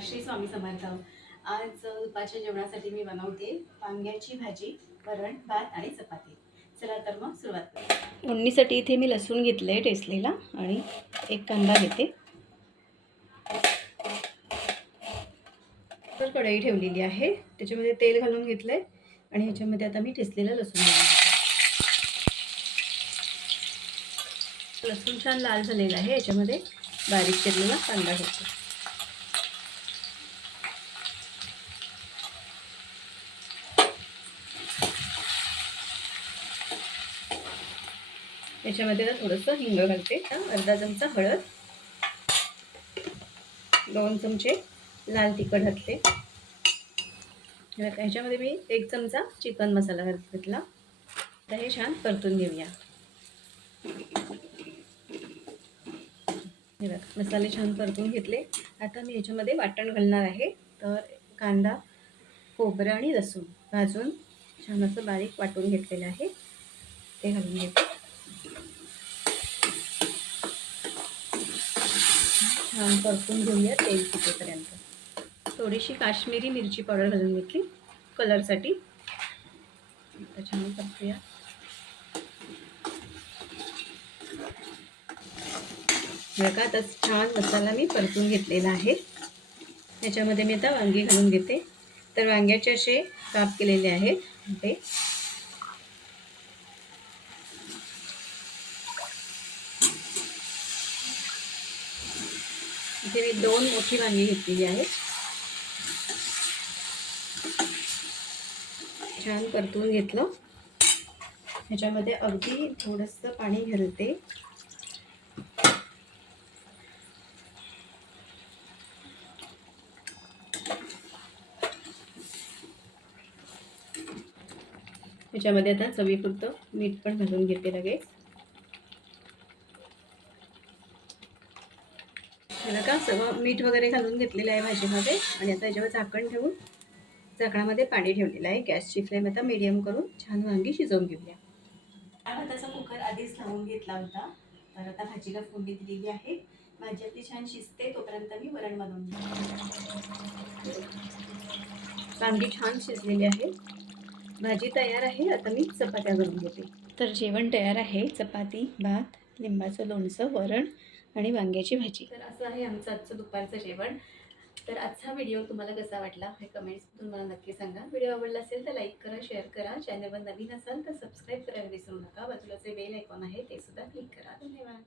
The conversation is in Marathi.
श्री स्वामी समर्थ। आज दुपारच्या जेवणासाठी मी बनवते वांग्याची भाजी, वरण, भात आणि चपाती। चला तर मग सुरुवात करूया। फोडणीसाठी इथे मी लसूण घेतले ठेचलेला आणि एक कांदा घेते। तर कढई ठेवलेली आहे, त्याच्यामध्ये तेल घालून घेतले आणि ह्याच्यामध्ये आता मी ठेचलेला लसूण घालते। लसूण छान लाल झालेला आहे, याच्यामध्ये बारीक चिरलेला कांदा घालते। याच्यामध्ये थोडंसं हिंग घालते, अर्धा चमचा हळद, 2 चमचे लाल तिखट घातले। ह्याच्यामध्ये मी 1 चमचा चिकन मसाला घातला। तर हे छान परतून घेऊया। हे बघा, मसाले छान परतून घेतले। आता मी ह्याच्यामध्ये वाटण घालणार आहे। तर कांदा, खोबरं आणि लसूण भाजून छान असं बारीक वाटून घेतलेलं आहे, ते घालून घेते। छान परतून घेऊया तेल सुटेपर्यंत। थोडीशी काश्मीरी मिरची पावडर घालून घेतली कलरसाठी। छान परतूया। बघा, आता छान मसाला मी परतून घेतलेला आहे। याच्यामध्ये मी आता वांगी घालून घेते। तर वांग्याचे असे काप केलेले आहेत ते। इथे मी 2 मोठी वांगी घेतलेली आहेत। छान परतून घेतलं। ह्याच्यामध्ये अगदी थोडंसं पाणी घालते। ह्याच्यामध्ये आता चवीपुरतं मीठ पण घालून घेते लगेच। बघा, सगळं मीठ वगैरे घालून घेतलेलं आहे भाजीमध्ये आणि आता याच्यावर झाकण ठेवून झाकणामध्ये पाणी ठेवलेलं आहे। गॅसची फ्लेम आता मीडियम करून छान वांगी शिजवून घेऊया। भाताचा कुकर आधीच लावून घेतला होता। तर आता भाजीला फोडणी दिलेली आहे। भाजी आपली छान शिजते तोपर्यंत मी वरण बनवून घेते। वांगी छान शिजलेली आहे, भाजी तयार आहे। आता मी चपात्या करून घेते। तर जेवण तयार आहे, चपाती, भात, लिंबाचं लोणचं, वरण आणि वांग्याची भाजी। तर असं आहे आमचं आजचं दुपारचं जेवण। तर आजचा व्हिडिओ तुम्हाला कसा वाटला हे कमेंट्समधून मला नक्की सांगा। व्हिडिओ आवडला असेल तर लाईक करा, शेअर करा। चॅनलवर नवीन असाल तर सबस्क्राईब करायला विसरू नका। बाजूलाचे बेल आयकॉन आहे ते सुद्धा क्लिक करा। धन्यवाद।